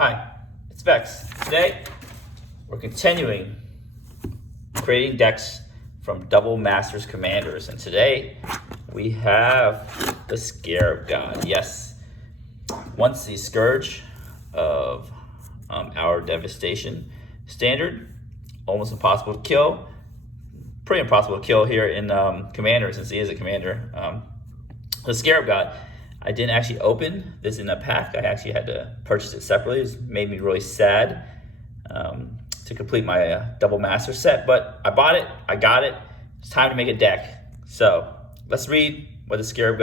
Hi, it's Vex. Today, we're continuing creating decks from Double Masters Commanders, and today we have the Scarab God. Yes, once the Scourge of our Devastation standard, almost impossible to kill. Pretty impossible to kill here in Commander, since he is a Commander. The Scarab God, I didn't actually open this in a pack. I actually had to purchase it separately. It made me really sad to complete my Double Master set, but I bought it, I got it. It's time to make a deck. So let's read what the Scarab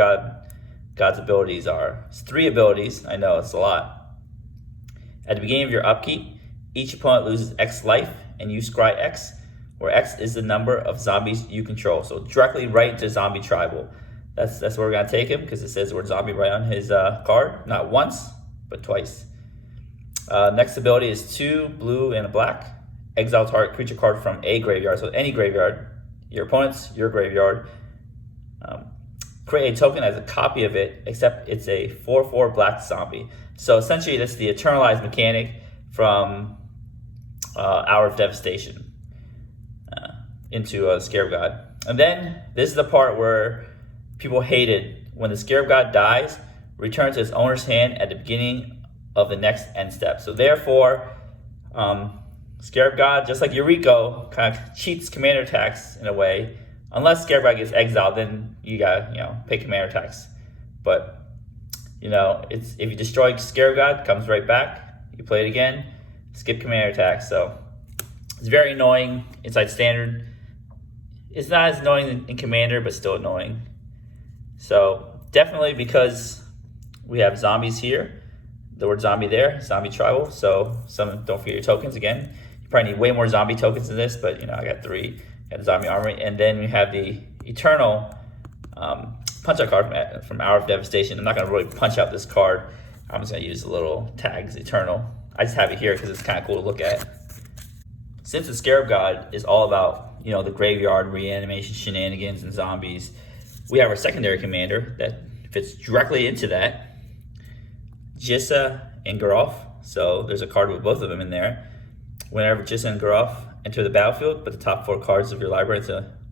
God's abilities are. It's 3 abilities. I know it's a lot. At the beginning of your upkeep, each opponent loses X life and you scry X, where X is the number of zombies you control. So directly right into zombie tribal. That's where we're gonna take him, because it says the word zombie right on his card. Not once, but twice. Next ability is 2 blue and a black. Exile target creature card from a graveyard. So any graveyard, your opponent's, your graveyard. Create a token as a copy of it, except it's a 4/4 black zombie. So essentially, that's the eternalized mechanic from Hour of Devastation into Scarab God. And then this is the part where people hate it. When the Scarab God dies, return to its owner's hand at the beginning of the next end step. So therefore, Scarab God, just like Eureka, kind of cheats commander attacks in a way. Unless Scarab God gets exiled, then you gotta, pay commander attacks. But, it's if you destroy Scarab God, it comes right back. You play it again, skip commander attacks. So it's very annoying inside standard. It's not as annoying in commander, but still annoying. So definitely, because we have zombies here, the word zombie there, zombie tribal. So don't forget your tokens again. You probably need way more zombie tokens than this, but I got 3. Got the zombie armory, and then we have the eternal punch out card from Hour of Devastation. I'm not gonna really punch out this card. I'm just gonna use the little tags, eternal. I just have it here because it's kind of cool to look at. Since the Scarab God is all about the graveyard, reanimation, shenanigans, and zombies, we have our secondary commander that fits directly into that. Jissa and Garof. So there's a card with both of them in there. Whenever Jissa and Garof enter the battlefield, put the top 4 cards of your library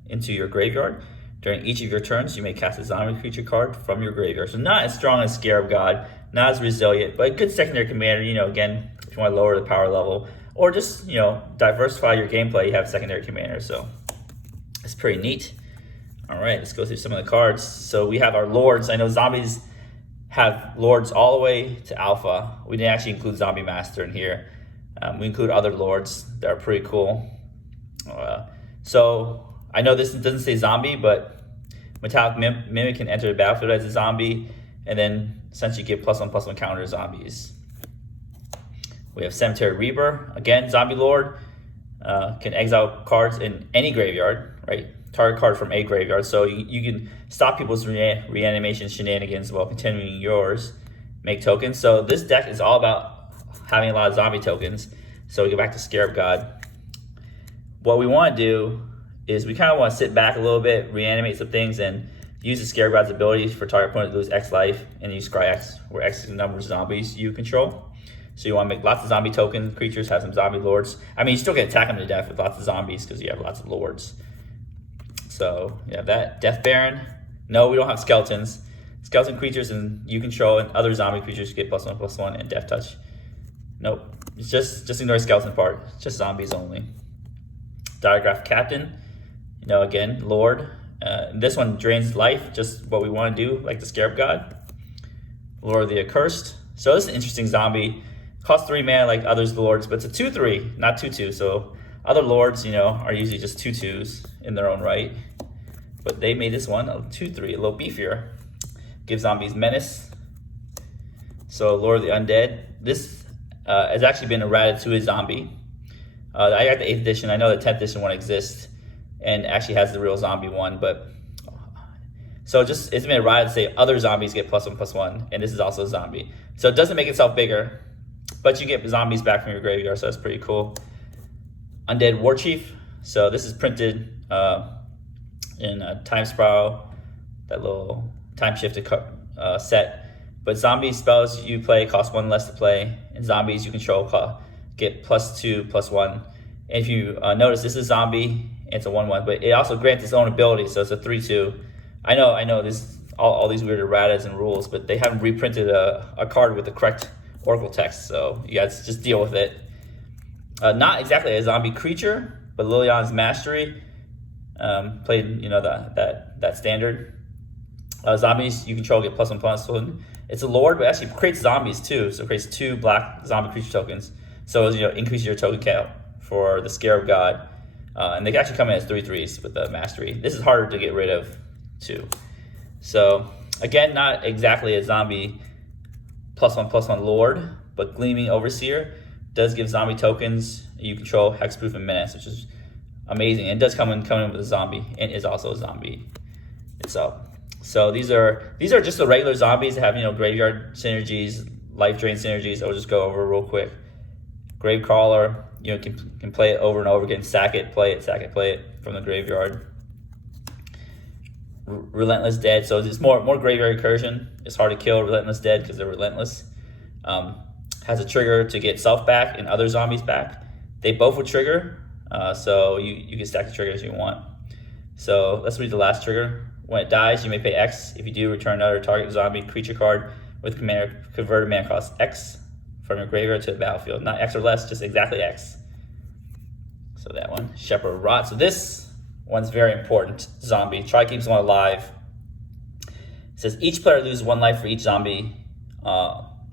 into your graveyard. During each of your turns, you may cast a zombie creature card from your graveyard. So not as strong as Scarab God, not as resilient, but a good secondary commander. Again, if you want to lower the power level, or just diversify your gameplay, you have secondary commander. So it's pretty neat. All right, let's go through some of the cards. So we have our lords. I know zombies have lords all the way to alpha. We didn't actually include Zombie Master in here. We include other lords that are pretty cool. So I know this doesn't say zombie, but Metallic Mimic can enter the battlefield as a zombie, and then essentially give +1/+1 counter to zombies. We have Cemetery Reaper. Again, zombie lord can exile cards in any graveyard, right? Target card from a graveyard. So you can stop people's reanimation shenanigans while continuing yours. Make tokens. So this deck is all about having a lot of zombie tokens. So we go back to Scarab God. What we want to do is we kind of want to sit back a little bit, reanimate some things, and use the Scarab God's abilities for target opponent to lose X life, and use scry X, where X is the number of zombies you control. So you want to make lots of zombie token creatures, have some zombie lords. I mean, you still can attack them to death with lots of zombies because you have lots of lords. So you have that. Death Baron. No, we don't have skeletons. Skeleton creatures and you control and other zombie creatures get +1/+1 and Death Touch. Nope. It's just ignore the skeleton part. It's just zombies only. Diagraph Captain. Again, Lord. This one drains life, just what we want to do, like the Scarab God. Lord of the Accursed. So this is an interesting zombie. Costs 3 mana like others lords, but it's a 2/3, not 2/2. So other lords, are usually just 2/2s in their own right. But they made this one a 2/3, a little beefier. Give zombies menace. So Lord of the Undead. This has actually been errated to a zombie. I got the 8th edition. I know the 10th edition one exists and actually has the real zombie one. But so it's been errated to say other zombies get +1/+1, and this is also a zombie. So it doesn't make itself bigger, but you get zombies back from your graveyard, so that's pretty cool. Undead War Chief. So this is printed in Time Spiral, that little time shifted set. But zombie spells you play cost 1 less to play, and zombies you control get +2/+1. And if you notice, this is zombie, it's a 1/1, but it also grants its own ability, so it's a 3/2. I know this all these weird erratas and rules, but they haven't reprinted a card with the correct Oracle text, so you guys just deal with it. Not exactly a zombie creature, but Liliana's Mastery played that standard. Zombies you control get +1/+1. It's a lord, but actually creates zombies too. So it creates 2 black zombie creature tokens. So increases your token count for the Scarab God. And they can actually come in as 3/3s with the Mastery. This is harder to get rid of too. So again, not exactly a zombie +1/+1 lord, but Gleaming Overseer does give zombie tokens you control, hexproof and menace, which is amazing. It does come in with a zombie, and is also a zombie itself. So these are just the regular zombies that have graveyard synergies, life drain synergies. I'll just go over real quick. Gravecrawler, can play it over and over again. Sack it, play it from the graveyard. Relentless Dead, so it's more graveyard incursion. It's hard to kill Relentless Dead because they're relentless. Has a trigger to get self back and other zombies back. They both will trigger, so you can stack the triggers you want. So let's read the last trigger. When it dies, you may pay X. If you do, return another target zombie creature card with converted mana cost X from your graveyard to the battlefield. Not X or less, just exactly X. So that one, Shepherd Rot. So this one's very important. Zombie. Try to keep someone alive. It says each player loses 1 life for each zombie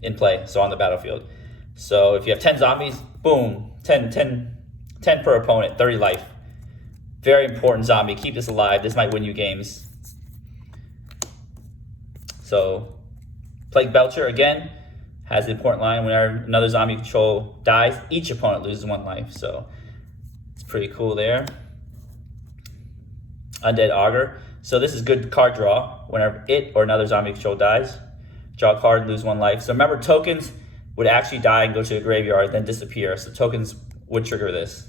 in play, so on the battlefield. So if you have 10 zombies, boom, 10 per opponent, 30 life. Very important zombie. Keep this alive. This might win you games. So Plague Belcher, again, has the important line. Whenever another zombie control dies, each opponent loses 1 life. So it's pretty cool there. Undead Augur. So this is good card draw. Whenever it or another zombie control dies, draw a card and lose 1 life. So remember, tokens would actually die and go to the graveyard, then disappear. So tokens would trigger this.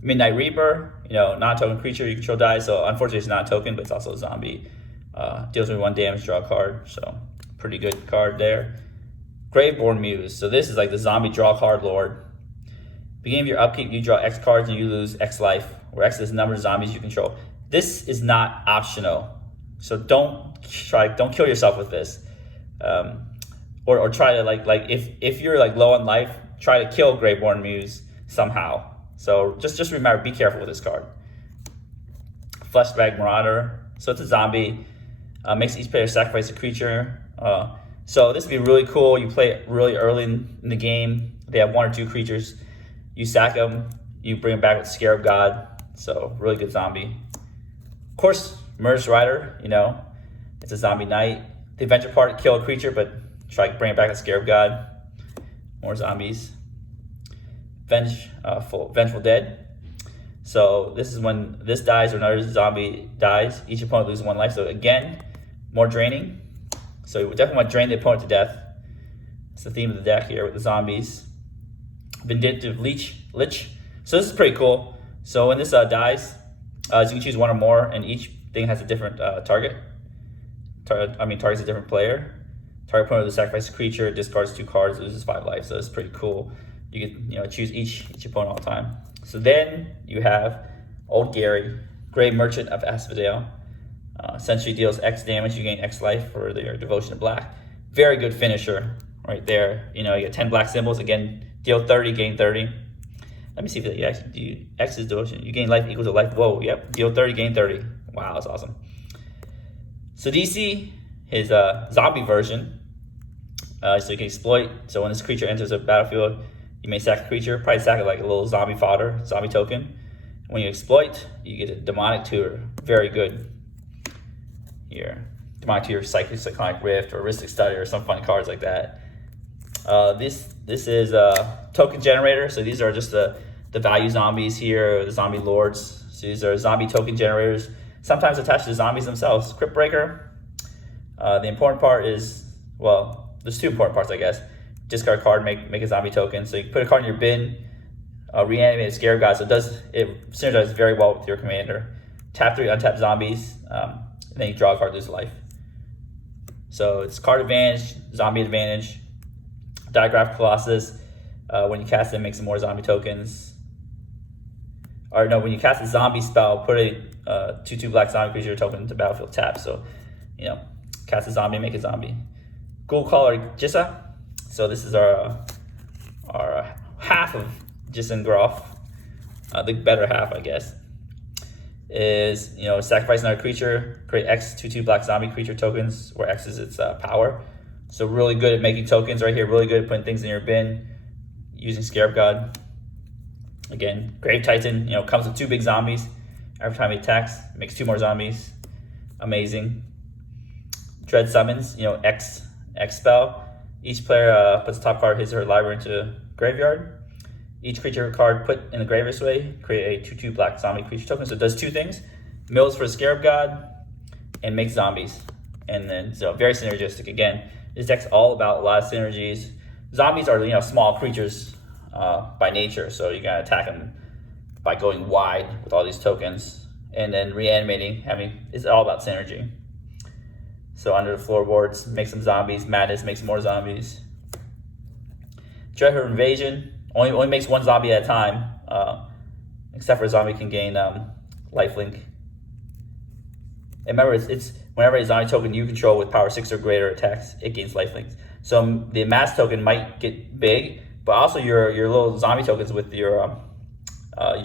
Midnight Reaper, non-token creature you control dies. So unfortunately, it's not a token, but it's also a zombie. Deals me 1 damage, draw a card. So pretty good card there. Graveborn Muse. So this is like the zombie draw card lord. Beginning of your upkeep, you draw X cards and you lose X life, where X is the number of zombies you control. This is not optional, so don't kill yourself with this, or try to if you're low on life, try to kill Graveborn Muse somehow. So just remember, be careful with this card. Fleshbag Marauder. So it's a zombie. Makes each player sacrifice a creature. So this would be really cool. You play it really early in the game. They have 1 or 2 creatures. You sack them. You bring them back with Scarab God. So really good zombie. Of course, Murderous Rider. It's a zombie knight. The adventure part, kill a creature, but try to bring it back with Scarab God. More zombies. Vengeful Dead. So this is when this dies or another zombie dies. Each opponent loses 1 life. So again, more draining. So you definitely want to drain the opponent to death. It's the theme of the deck here with the zombies. Vindictive Lich. So this is pretty cool. So when this dies, you can choose 1 or more, and each thing has a different target. Target's a different player. Target opponent will sacrifice a creature, discards 2 cards, loses 5 life. So it's pretty cool. You can choose each opponent all the time. So then you have Old Gary, Grey Merchant of Asphodel. Essentially deals X damage, you gain X life for your Devotion to Black. Very good finisher right there. You get 10 black symbols. Again, deal 30, gain 30. Let me see if you actually do X is Devotion. You gain life equal to life. Whoa, yep. Deal 30, gain 30. Wow, that's awesome. So DC, his zombie version. So you can exploit. So when this creature enters a battlefield, you may sack a creature. Probably sack it like a little zombie fodder, zombie token. When you exploit, you get a Demonic Tutor. Very good. Here, Demonic Tutor, Cyclonic Rift, or Ristic Study, or some fun cards like that. This is a token generator. So these are just the value zombies here, the zombie lords. So these are zombie token generators, sometimes attached to zombies themselves. Crypt Breaker. The important part is, well, there's 2 important parts, I guess. Discard card, make a zombie token. So you can put a card in your bin. Reanimate Scarab God. So it synergizes very well with your commander. Tap 3 untapped zombies. And then you draw a card, lose life. So it's card advantage, zombie advantage. Digraph Colossus, when you cast it, makes some more zombie tokens. Or no, when you cast a zombie spell, put a 2/2 black zombie creature token into battlefield tap. So, cast a zombie, make a zombie. Ghoul Caller Jissa. So this is our half of Jissa Groff. The better half, I guess, is sacrifice another creature, create X 2/2 black zombie creature tokens, where X is its power. So really good at making tokens right here. Really good at putting things in your bin using Scarab God. Again, Grave Titan, comes with 2 big zombies. Every time he attacks, makes 2 more zombies. Amazing. Dread Summons, X spell. Each player puts the top card of his or her library into graveyard. Each creature card put in the graveyard this way, create a 2/2 black zombie creature token. So it does 2 things. Mills for Scarab God and makes zombies. And then, so very synergistic. Again, this deck's all about a lot of synergies. Zombies are, small creatures by nature, so you gotta attack them by going wide with all these tokens, and then reanimating. It's all about synergy. So under the floorboards, make some zombies. Madness makes more zombies. Dreadhorde Invasion only makes 1 zombie at a time, except for a zombie can gain lifelink. And remember, it's whenever a zombie token you control with power 6 or greater attacks, it gains lifelink. So the mass token might get big, but also your little zombie tokens with your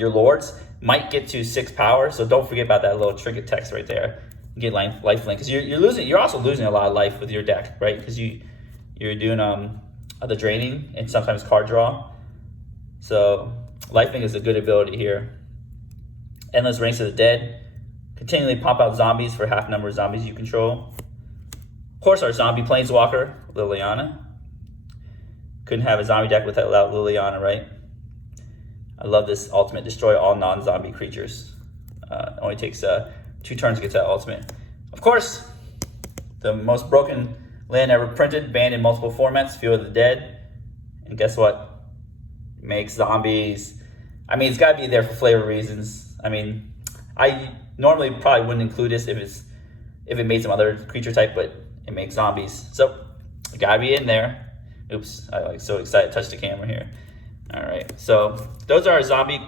lords might get to 6 power. So don't forget about that little trinket text right there. You get lifelink, because you're also losing a lot of life with your deck, right? Because you're doing the draining and sometimes card draw. So lifelink is a good ability here. Endless Ranks of the Dead. Continually pop out zombies for half number of zombies you control. Of course, our zombie planeswalker, Liliana. Couldn't have a zombie deck without Liliana, right? I love this ultimate. Destroy all non-zombie creatures. It only takes 2 turns to get to that ultimate. Of course, the most broken land ever printed, banned in multiple formats, Field of the Dead. And guess what? Makes zombies. It's got to be there for flavor reasons. I normally probably wouldn't include this if it made some other creature type, but it makes zombies. So it got to be in there. Oops, I so excited to touch the camera here. All right, so those are our zombie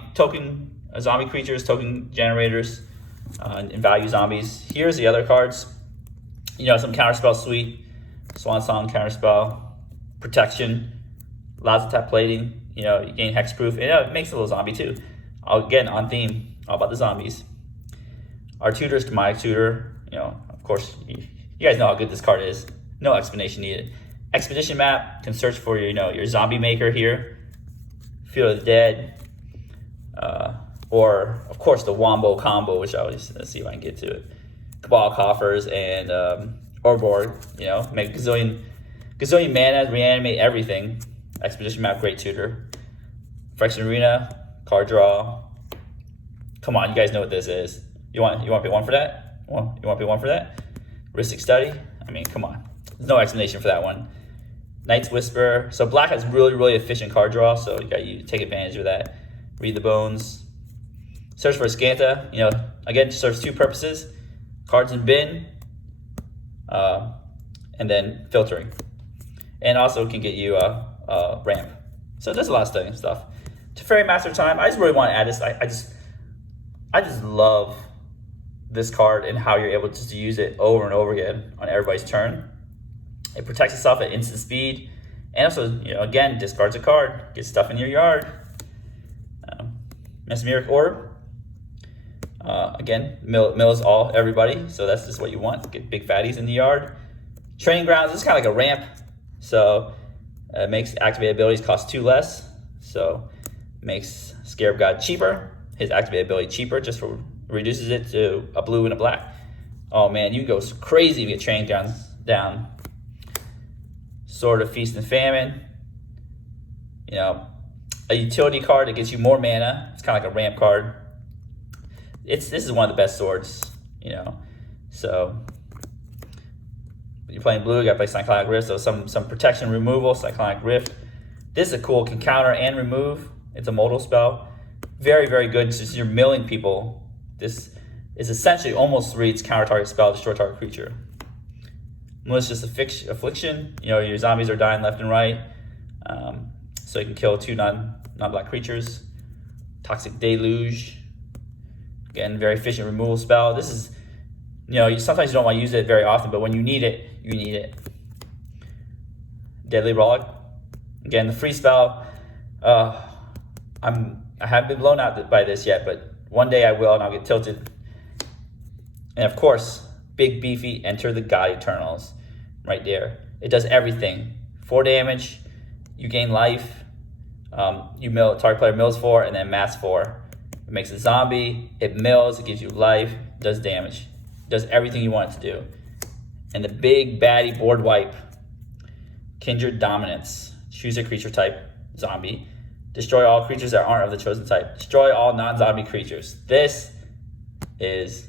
creatures, token generators, and value zombies. Here's the other cards. Some counterspell suite, Swan Song counterspell, protection, lots of tap plating. You gain hexproof, and it makes a little zombie too. Again, on theme, all about the zombies. Our tutor is Demonic Tutor. Of course, you guys know how good this card is. No explanation needed. Expedition map can search for your zombie maker here. Field of the Dead, or of course the Wombo combo, which I always see if I can get to it. Cabal Coffers and Orborg. Make gazillion mana, reanimate everything. Expedition map, great tutor. Phyrexian Arena, card draw. Come on, you guys know what this is. You want to pay 1 for that? You want to pay 1 for that? Ristic Study. Come on. There's no explanation for that one. Knight's Whisper. So black has really, really efficient card draw, so you take advantage of that. Read the Bones. Search for Scanta. Again, serves 2 purposes: cards in bin, and then filtering. And also can get you ramp. So there's a lot of stuff. Teferi Master Time. I just really want to add this. I just love this card and how you're able just to use it over and over again on everybody's turn. It protects itself at instant speed, and also, again, discards a card, gets stuff in your yard. Mesmeric Orb. Again, mills everybody, so that's just what you want. Get big fatties in the yard. Training Grounds. This is kind of like a ramp, so it makes activated abilities cost 2 less. So makes Scarab God cheaper. His activated ability cheaper, just reduces it to a blue and a black. Oh man, you go crazy if you get Training Grounds down. Sword of Feast and Famine. A utility card that gets you more mana. It's kind of like a ramp card. This is one of the best swords, So when you're playing blue, you gotta play Cyclonic Rift. So some protection removal, Cyclonic Rift. This is cool, can counter and remove. It's a modal spell. Very, very good since you're milling people. This is essentially almost reads counter target spell, destroy target creature. Malicious Affliction. You know, your zombies are dying left and right. So you can kill 2 non-black creatures. Toxic Deluge. Again, very efficient removal spell. This is, you know, sometimes you don't want to use it very often, but when you need it, you need it. Deadly Rollick. Again, the free spell. I haven't been blown out by this yet, but one day I will, and I'll get tilted. And of course, big beefy Enter the God Eternals, right there. It does everything. 4 damage. You gain life. Target player mills 4, and then mass 4. It makes a zombie. It mills. It gives you life. Does damage. Does everything you want it to do. And the big baddie board wipe. Kindred Dominance. Choose a creature type. Zombie. Destroy all creatures that aren't of the chosen type. Destroy all non-zombie creatures. This is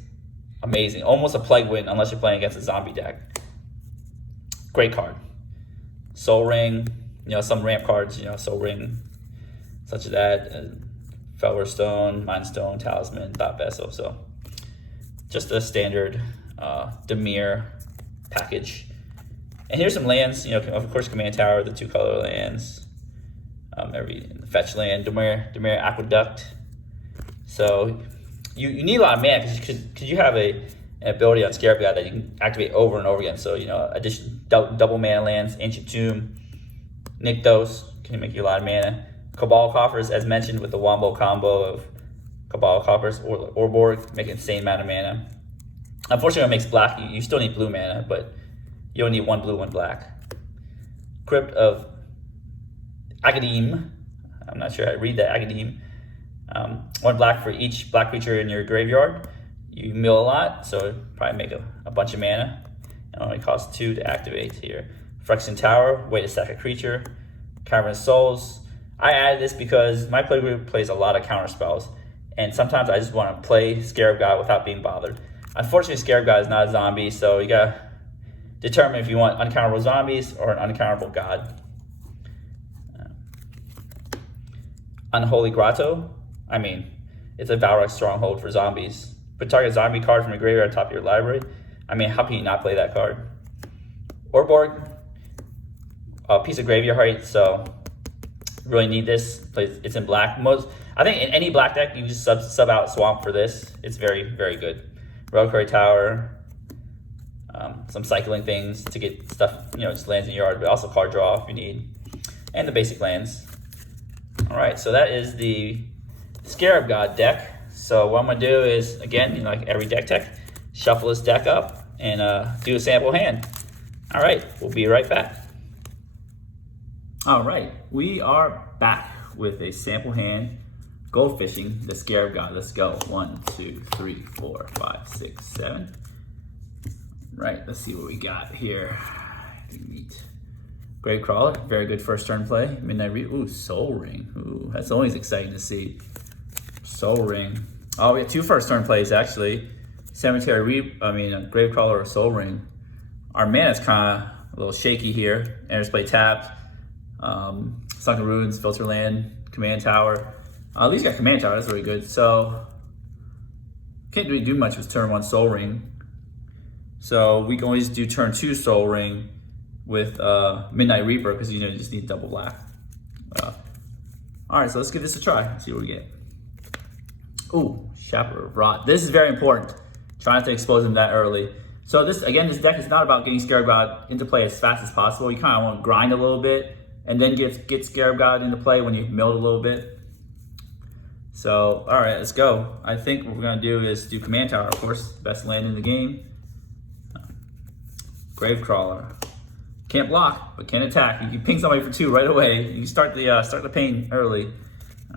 amazing. Almost a plague win unless you're playing against a zombie deck. Great card. Soul Ring. You know, some ramp cards, you know, Soul Ring, such as that. Felwer Stone, Mind Stone, Talisman, Thought Vessel. So just a standard Dimir package. And here's some lands. You know, of course, Command Tower, the 2-color lands. Every fetch land, Dimir Aqueduct. So you need a lot of mana because you have an ability on Scarab God that you can activate over and over again. So, you know, double mana lands, Ancient Tomb, Nykthos can make you a lot of mana. Cabal Coffers, as mentioned, with the Wombo combo of Cabal Coffers or Orborg, make an insane amount of mana. Unfortunately, when it makes black, you still need blue mana, but you don't need 1 blue, 1 black. Crypt of Agadim. I'm not sure how to read that, Agadim. 1 black for each black creature in your graveyard. You mill a lot, so probably make a bunch of mana. It only costs 2 to activate here. Phyrexian Tower, way to sack a creature. Cavernous Souls. I added this because my play group plays a lot of counter spells, and sometimes I just want to play Scarab God without being bothered. Unfortunately, Scarab God is not a zombie, so you gotta determine if you want uncounterable zombies or an uncounterable god. Unholy Grotto. I mean, it's a Valrek stronghold for zombies. Put target zombie card from your graveyard on top of your library. I mean, how can you not play that card? Orborg, a piece of graveyard height, so you really need this. It's in black. I think in any black deck, you can just sub out Swamp for this. It's very, very good. Reliquary Tower, some cycling things to get stuff, you know, just lands in your yard, but also card draw if you need, and the basic lands. All right, so that is the Scarab God deck. So what I'm gonna do is, again, you know, like every deck tech, shuffle this deck up and do a sample hand. All right, we'll be right back. All right, we are back with a sample hand, goldfishing the Scarab God. Let's go. 1, 2, 3, 4, 5, 6, 7. Right, let's see what we got here. Neat. Gravecrawler, very good first turn play. Midnight Reap, ooh, Soul Ring. Ooh, that's always exciting to see. Soul Ring. Oh, we have 2 first turn plays actually. Gravecrawler or Soul Ring. Our mana's kind of a little shaky here. Enters play tapped. Sunken Ruins, Filter Land, Command Tower. At least got Command Tower, that's really good. So, can't really do much with turn 1 Soul Ring. So, we can always do turn 2 Soul Ring with Midnight Reaper because, you know, you just need double black. Alright, so let's give this a try and see what we get. Ooh, Chaper of Rot. This is very important. Try not to expose him that early. So this deck is not about getting Scarab God into play as fast as possible. You kind of want to grind a little bit and then get Scarab God into play when you've milled a little bit. So, all right, let's go. I think what we're gonna do is do Command Tower, of course, best land in the game. Gravecrawler. Can't block, but can attack. You can ping somebody for 2 right away. You can start the pain early.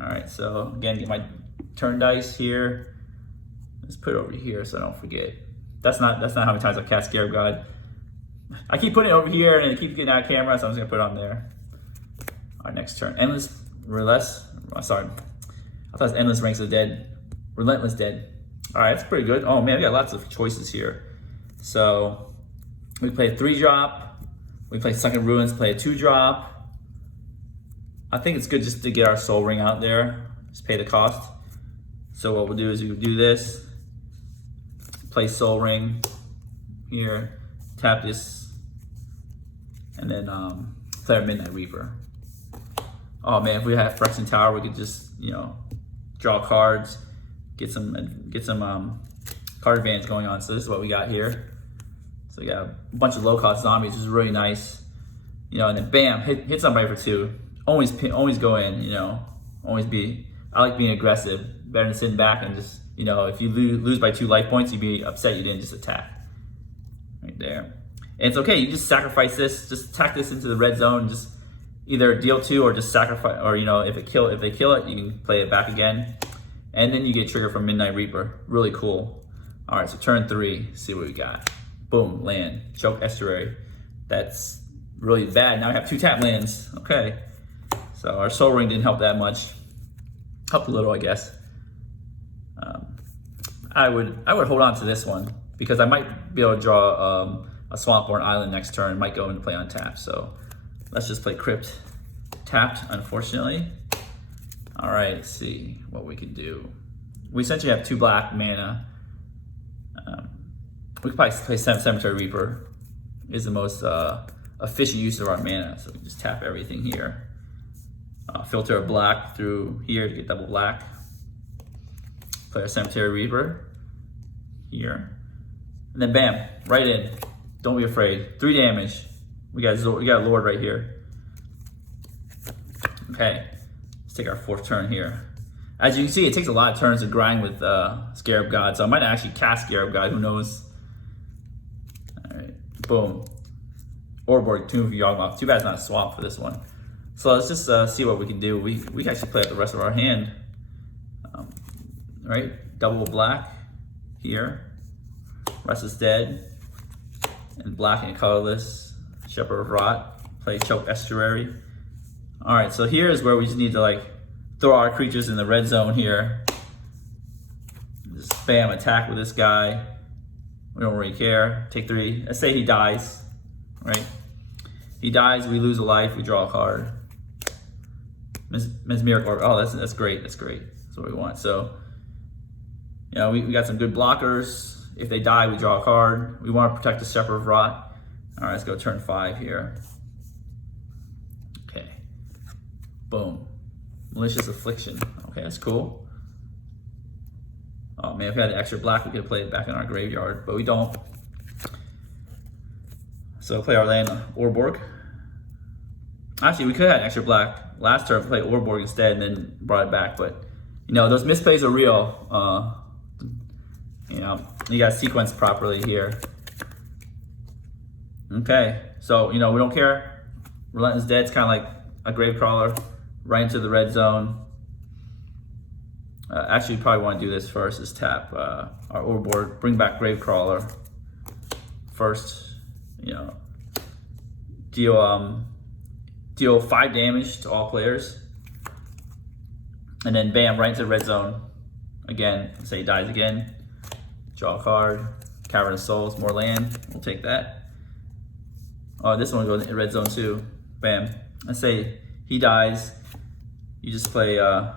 All right, so again, get my turn dice here. Let's put it over here so I don't forget. That's not how many times I've cast Scarab God. I keep putting it over here and it keeps getting out of camera, so I'm just gonna put it on there. Our next turn, Endless Relentless. Sorry, I thought it was Endless Ranks of the Dead. Relentless Dead. All right, that's pretty good. Oh man, we got lots of choices here. So we play a 3-drop. We play Sunken Ruins. Play a 2-drop. I think it's good just to get our Soul Ring out there. Just pay the cost. So what we'll do is we do this. Play Soul Ring here, tap this and then play our Midnight Reaper. Oh man, if we had Phyrexian Tower, we could just, you know, draw cards, get some card advantage going on. So this is what we got here. So we got a bunch of low cost zombies, which is really nice. You know, and then bam, hit somebody for 2. Always go in, you know, I like being aggressive, better than sitting back and just, you know, if you lose by 2 life points, you'd be upset you didn't just attack. Right there. And it's okay, you just sacrifice this, just attack this into the red zone, just either deal 2 or just sacrifice, or you know, if they kill it, you can play it back again. And then you get triggered from Midnight Reaper. Really cool. All right, so turn 3, see what we got. Boom, land, choke estuary. That's really bad. Now we have 2 tap lands. Okay. So our Soul Ring didn't help that much. Helped a little, I guess. I would hold on to this one because I might be able to draw a Swampborn Island next turn. Might go into play on tap. So let's just play Crypt tapped, unfortunately. All right, let's see what we can do. We essentially have 2 black mana. We could probably play Cemetery Reaper. Is the most efficient use of our mana. So we can just tap everything here. Filter a black through here to get double black. Play our Cemetery Reaper here. And then bam, right in. Don't be afraid. 3 damage. We got a Lord right here. Okay, let's take our 4th turn here. As you can see, it takes a lot of turns to grind with Scarab God, so I might actually cast Scarab God, who knows. All right, boom. Orborg, Tomb of Yawgmoth. Too bad it's not a swamp for this one. So let's just see what we can do. We can actually play out the rest of our hand. Right, double black here. Rest is dead. And black and colorless. Shepherd of Rot. Play Choke Estuary. All right, so here is where we just need to like throw our creatures in the red zone here. Just spam attack with this guy. We don't really care. Take 3. Let's say he dies, right? He dies, we lose a life, we draw a card. Mesmeric Orb. Oh, that's great. That's great. That's what we want. So, you know, we got some good blockers. If they die, we draw a card. We want to protect the Shepherd of Rot. All right, let's go turn 5 here. Okay. Boom. Malicious Affliction. Okay, that's cool. Oh man, if we had the extra black, we could play it back in our graveyard, but we don't. So play our land Orborg. Actually, we could have had extra black last turn, play Orborg instead, and then brought it back. But you know, those misplays are real. You know, you got to sequence properly here. Okay, so you know we don't care. Relentless Dead is kind of like a grave crawler, right into the red zone. Actually, we probably want to do this first. Is tap our Orborg, bring back Gravecrawler first. You know, deal 5 damage to all players, and then bam, right into the red zone. Again, say he dies again. Draw a card. Cavern of Souls, more land. We'll take that. Oh, this one goes in red zone too. Bam. Let's say he dies. You just play a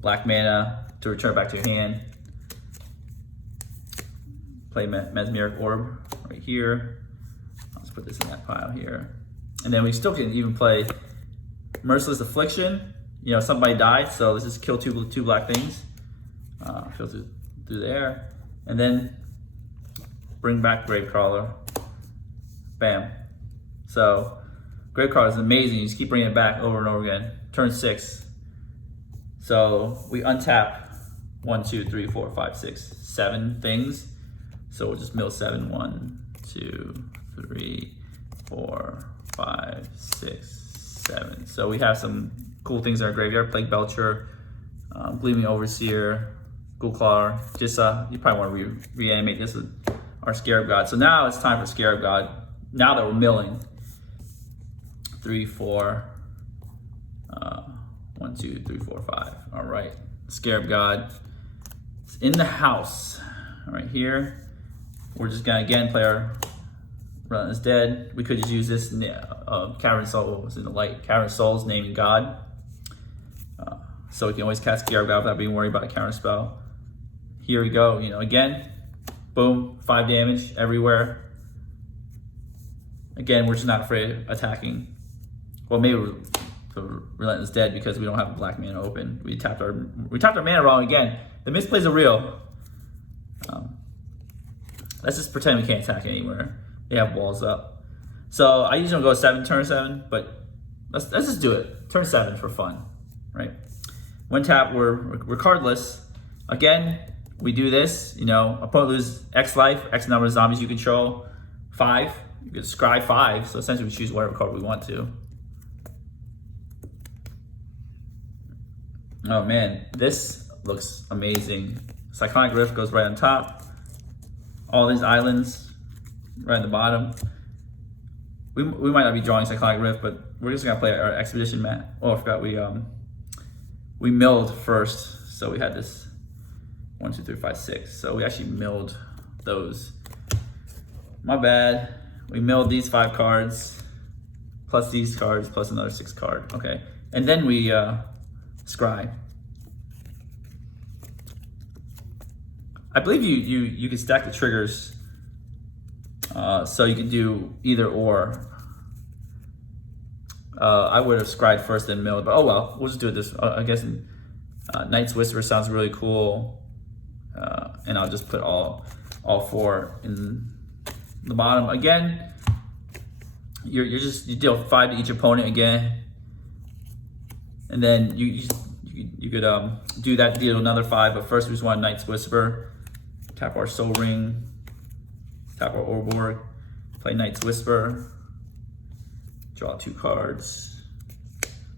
black mana to return back to your hand. Play Mesmeric Orb right here. Let's put this in that pile here. And then we still can even play Merciless Affliction. You know, somebody died, so let's just kill two black things. Filter through there. And then bring back Gravecrawler. Bam. So Gravecrawler is amazing. You just keep bringing it back over and over again. Turn 6. So we untap 1, 2, 3, 4, 5, 6, 7 things. So we'll just mill 7. 1, 2, 3, 4, 5, 6, 7. So we have some cool things in our graveyard. Plague Belcher, Gleaming Overseer, Ghoulclaw. Just you probably want to reanimate this with our Scarab God. So now it's time for Scarab God. Now that we're milling. 3, 4, 1, 2, 3, 4, 5. All right, Scarab God. It's in the house. All right, here. We're just gonna again play our Relentless Dead. We could just use this in the Cavern Soul was in the light. Cavern Soul's naming God. So we can always cast Scarab God without being worried about a counter spell. Here we go, you know, again, boom, 5 damage everywhere. Again, we're just not afraid of attacking. Well, maybe the Relentless dead because we don't have a black mana open. We tapped our mana wrong again. The misplays are real. Let's just pretend we can't attack anywhere. They have walls up. So I usually don't go turn 7, but let's just do it. Turn 7 for fun, right? One tap, we're cardless. Again, we do this, you know, opponent loses X life, X number of zombies you control, 5. You could scry 5, so essentially we choose whatever card we want to. Oh man, this looks amazing. Cyclonic Rift goes right on top. All these islands right on the bottom. We might not be drawing Cyclonic Rift, but we're just gonna play our Expedition mat. Oh, I forgot we milled first, so we had this 1, 2, 3, 4, 5, 6. So we actually milled those. My bad. We milled these 5 cards, plus these cards, plus another 6 card. Okay, and then we scry. I believe you can stack the triggers, so you can do either or. I would have scried first then milled, but oh well, we'll just do it this. I guess Knight's Whisper sounds really cool, and I'll just put all 4 in the bottom. Again, you deal 5 to each opponent again, and then you could do that to deal another 5. But first, we just want Knight's Whisper. Tap our Soul Ring, tap our Orborg, play Knight's Whisper, draw 2 cards,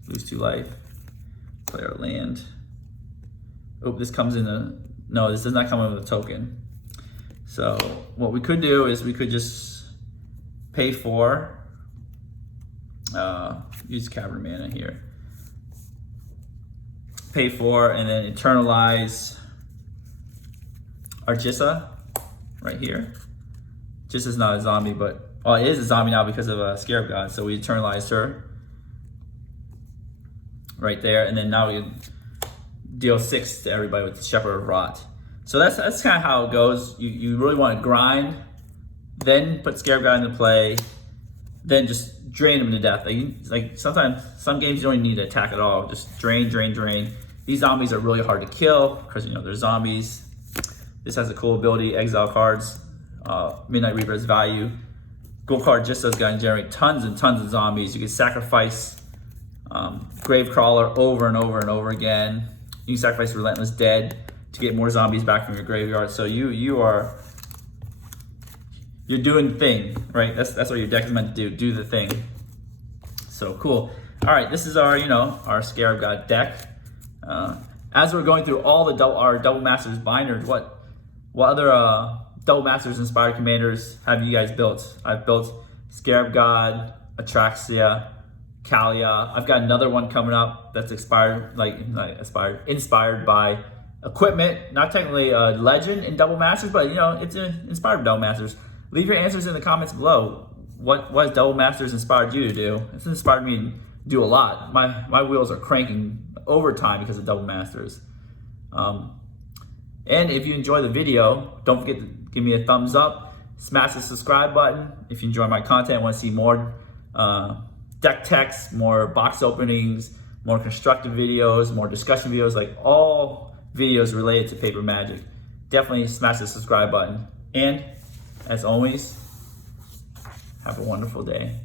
lose 2 life, play our land. Oh, this comes in no, this does not come in with a token. So what we could do is we could just pay 4, use Cavern Mana here. Pay 4 and then internalize our Jissa right here. Jissa's not a zombie, but well, it is a zombie now because of Scarab God. So we internalized her right there, and then now we deal 6 to everybody with the Shepherd of Rot. So that's kind of how it goes. You really want to grind, then put Scarab God into play, then just drain them to death. Like sometimes some games you don't even need to attack at all. Just drain, drain, drain. These zombies are really hard to kill because they're zombies. This has a cool ability, exile cards, Midnight Reaper's value. Gold card just is going to generate tons and tons of zombies. You can sacrifice Gravecrawler over and over and over again. You can sacrifice Relentless Dead to get more zombies back from your graveyard. So you're doing the thing, right? That's what your deck is meant to do the thing. So cool. All right, this is our our Scarab God deck. As we're going through all our Double Masters binders, what other Double Masters inspired commanders have you guys built? I've built Scarab God, Atraxia, Kalia. I've got another one coming up that's inspired by equipment. Not technically a legend in Double Masters, but it's inspired by Double Masters. Leave your answers in the comments below. What has Double Masters inspired you to do? It's inspired me to do a lot. My wheels are cranking overtime because of Double Masters. And if you enjoy the video, don't forget to give me a thumbs up, smash the subscribe button. If you enjoy my content, want to see more deck techs, more box openings, more constructive videos, more discussion videos, like all videos related to Paper Magic, definitely smash the subscribe button. And as always, have a wonderful day.